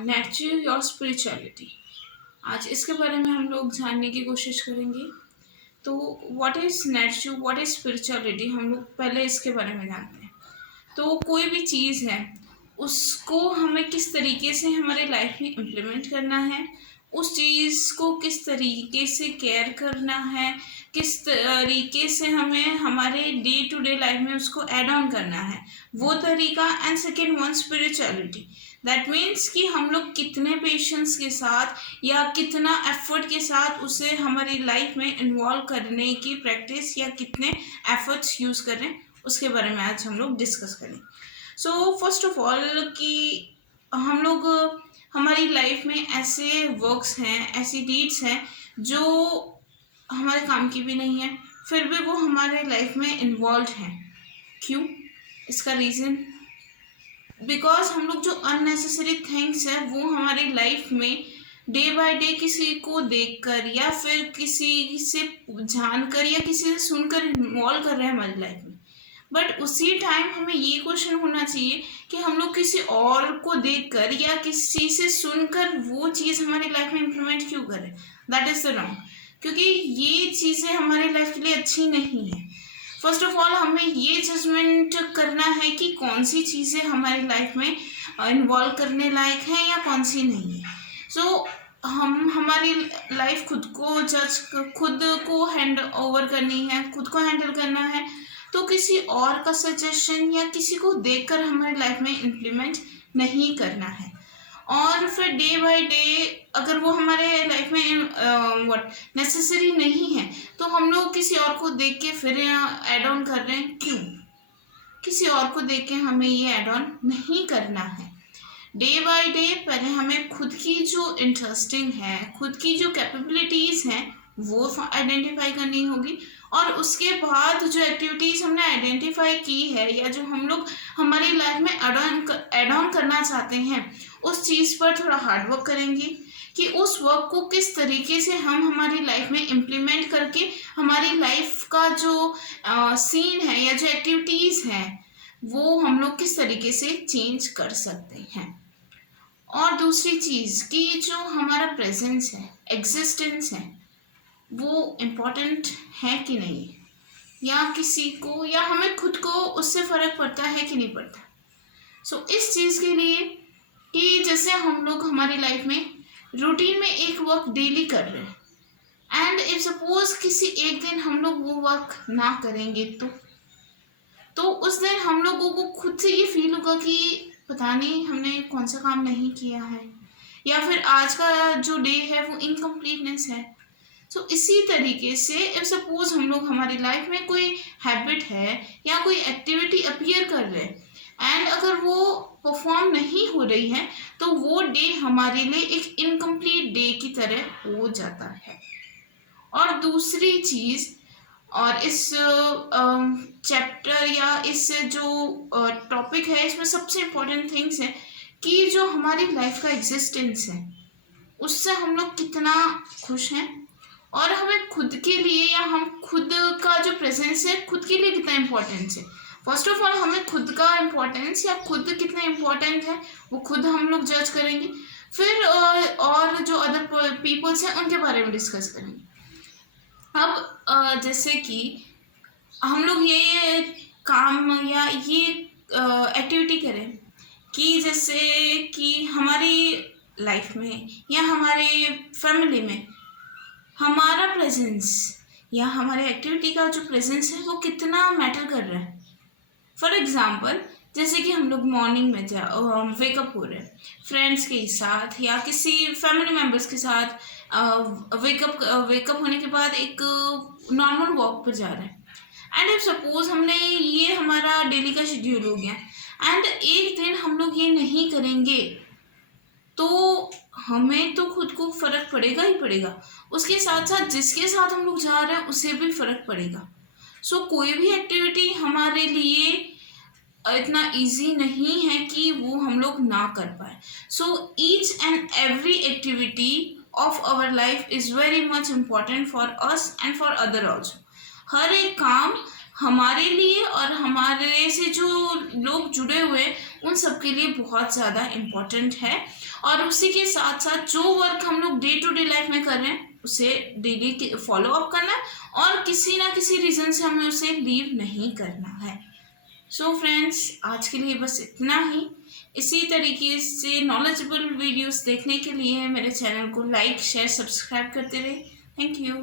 Natural your spirituality. आज इसके बारे में हम लोग जानने की कोशिश करेंगे। तो what is natural, what is spirituality, हम लोग पहले इसके बारे में जानते हैं। तो कोई भी चीज़ है उसको हमें किस तरीके से हमारे लाइफ में इम्प्लीमेंट करना है, उस चीज़ को किस तरीके से केयर करना है, किस तरीके से हमें हमारे डे टू डे लाइफ में उसको ऐड ऑन करना है, वो तरीका। And second one, spirituality. That means कि हम लोग कितने पेशेंस के साथ या कितना एफर्ट के साथ उसे हमारी लाइफ में इन्वॉल्व करने की प्रैक्टिस या कितने एफर्ट्स यूज़ करें, उसके बारे में आज हम लोग डिस्कस करें। सो फर्स्ट ऑफ ऑल कि हम लोग हमारी लाइफ में ऐसे वर्क्स हैं, ऐसी डीड्स हैं जो हमारे काम की भी नहीं है, फिर भी वो हमारे लाइफ में इन्वॉल्व हैं। क्यों? इसका रीज़न, बिकॉज हम लोग जो अननेसेसरी थिंग्स है वो हमारी लाइफ में डे बाय डे किसी को देखकर या फिर किसी से जानकर या किसी से सुनकर इन्वॉल्व कर रहे हैं हमारी लाइफ में। बट उसी टाइम हमें ये क्वेश्चन होना चाहिए कि हम लोग किसी और को देखकर या किसी से सुनकर वो चीज़ हमारी लाइफ में इम्प्लीमेंट क्यों करें। दैट इज़ द रॉन्ग, क्योंकि ये चीज़ें हमारी लाइफ के लिए अच्छी नहीं है। फर्स्ट ऑफ ऑल हमें ये जजमेंट करना है कि कौन सी चीज़ें हमारी लाइफ में इन्वॉल्व करने लायक है या कौन सी नहीं है। सो हम हमारी लाइफ खुद को हैंड ओवर करनी है, खुद को हैंडल करना है। तो किसी और का सजेशन या किसी को देखकर हमारी लाइफ में इम्प्लीमेंट नहीं करना है। और फिर डे बाय डे अगर वो हमारे लाइफ में नेसेसरी नहीं है तो हम लोग किसी और को देख के फिर ऐड ऑन कर रहे हैं। क्यों? किसी और को देख के हमें ये ऐड ऑन नहीं करना है। डे बाय डे पहले हमें खुद की जो इंटरेस्टिंग है, खुद की जो कैपेबिलिटीज़ हैं वो आइडेंटिफाई करनी होगी। और उसके बाद जो एक्टिविटीज़ हमने आइडेंटिफाई की है या जो हम लोग हमारी लाइफ में ऐड ऑन करना चाहते हैं, उस चीज़ पर थोड़ा हार्ड वर्क करेंगे कि उस वर्क को किस तरीके से हम हमारी लाइफ में इम्प्लीमेंट करके हमारी लाइफ का जो सीन है या जो एक्टिविटीज़ हैं वो हम लोग किस तरीके से चेंज कर सकते हैं। और दूसरी चीज़ कि जो हमारा प्रेजेंस है, एग्जिस्टेंस है, वो इम्पोर्टेंट है कि नहीं, या किसी को या हमें खुद को उससे फ़र्क पड़ता है कि नहीं पड़ता। सो इस चीज़ के लिए कि जैसे हम लोग हमारी लाइफ में रूटीन में एक वर्क डेली कर रहे हैं एंड इफ सपोज किसी एक दिन हम लोग वो वर्क ना करेंगे तो उस दिन हम लोगों को खुद से ये फील होगा कि पता नहीं हमने कौन सा काम नहीं किया है, या फिर आज का जो डे है वो इनकम्प्लीटनेस है। सो इसी तरीके से इफ सपोज हम लोग हमारी लाइफ में कोई हैबिट है या कोई एक्टिविटी अपीयर कर रहे हैं एंड अगर वो परफॉर्म नहीं हो रही है तो वो डे हमारे लिए एक इनकम्प्लीट डे की तरह हो जाता है। और दूसरी चीज़, और इस चैप्टर या इस जो टॉपिक है इसमें सबसे इम्पोर्टेंट थिंग्स है कि जो हमारी लाइफ का एग्जिस्टेंस है उससे हम लोग कितना खुश हैं और हमें खुद के लिए या हम खुद का जो प्रेजेंस है खुद के लिए कितना इम्पोर्टेंस है। फर्स्ट ऑफ ऑल हमें खुद का इम्पोर्टेंस या खुद कितना इम्पोर्टेंट है वो खुद हम लोग जज करेंगे। फिर और जो अदर पीपल्स हैं उनके बारे में डिस्कस करेंगे। अब जैसे कि हम लोग ये काम या ये एक्टिविटी करें कि जैसे कि हमारी लाइफ में या हमारे फैमिली में हमारा प्रेजेंस या हमारे एक्टिविटी का जो प्रेजेंस है वो कितना मैटर कर रहा है। फॉर एग्ज़ाम्पल जैसे कि हम लोग मॉर्निंग में वेकअप हो रहे हैं फ्रेंड्स के साथ या किसी फैमिली मेम्बर्स के साथ, वेकअप होने के बाद एक नॉर्मल वॉक पर जा रहे हैं एंड इफ सपोज हमने ये हमारा डेली का शेड्यूल हो गया एंड एक दिन हम लोग ये नहीं करेंगे तो हमें तो खुद को फ़र्क पड़ेगा ही पड़ेगा, उसके साथ साथ जिसके साथ हम लोग जा रहे हैं उसे भी फ़र्क पड़ेगा। सो कोई भी एक्टिविटी हमारे लिए इतना इजी नहीं है कि वो हम लोग ना कर पाए। So each and every activity of our life is very much important for us and for other also. हर एक काम हमारे लिए और हमारे से जो लोग जुड़े हुए हैं उन सबके लिए बहुत ज़्यादा इम्पोर्टेंट है। और उसी के साथ साथ जो वर्क हम लोग डे टू डे लाइफ में कर रहे हैं उसे डेली फॉलो अप करना है, और किसी ना किसी रीज़न से हमें उसे लीव नहीं करना है। सो फ्रेंड्स, आज के लिए बस इतना ही। इसी तरीके से नॉलेजेबल वीडियोस देखने के लिए मेरे चैनल को लाइक शेयर सब्सक्राइब करते रहे। Thank you.